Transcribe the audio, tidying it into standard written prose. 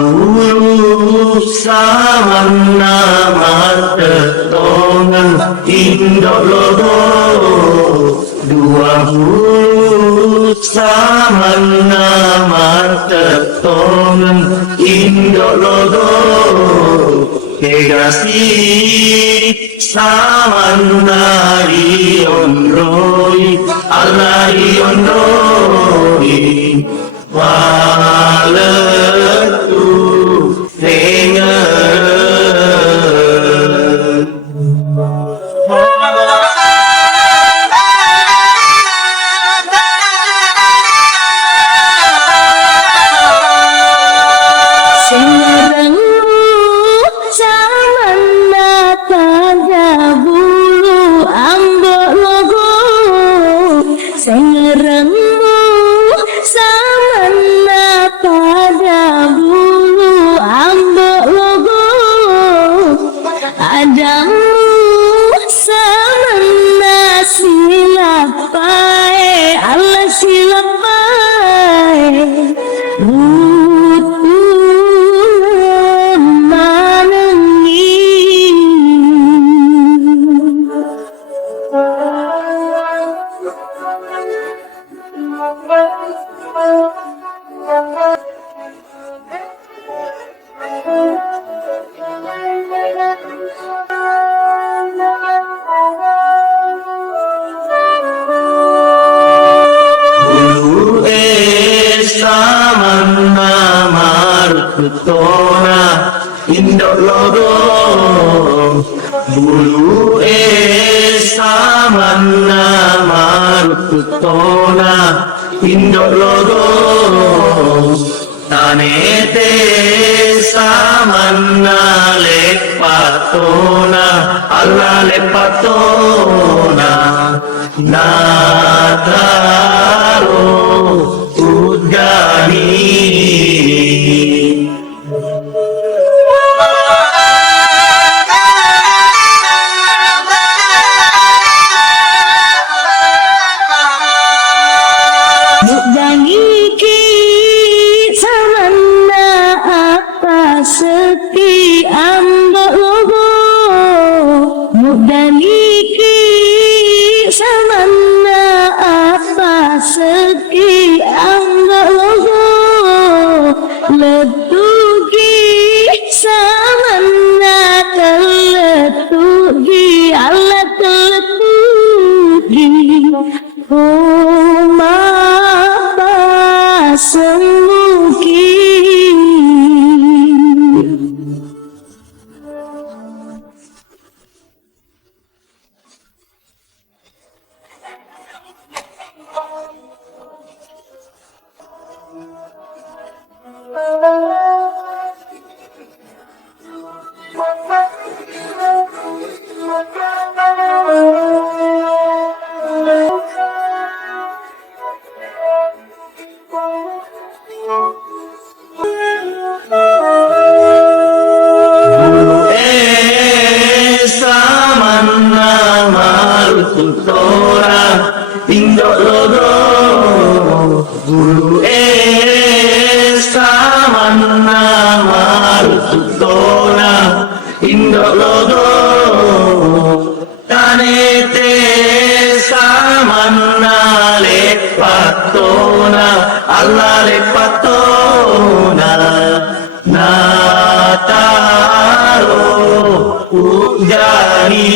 puluh samanna martetongan indok logo 20 samanna martetongan indok logo Kegasi samanna rionroi Allah rionroi Waletu dengar Tona indok logo bulu samanna marutona indok logo tanete samanna lepatona Allah lepatona nataro udani Sepi ambek logo Mudaniki samanna apa seki ambek logo Letugi samanna teletugi Allah teletugi Homa semuki indok logo guru samanna marutona indok logo tanete samanna lepatona Allah lepatona nataro udani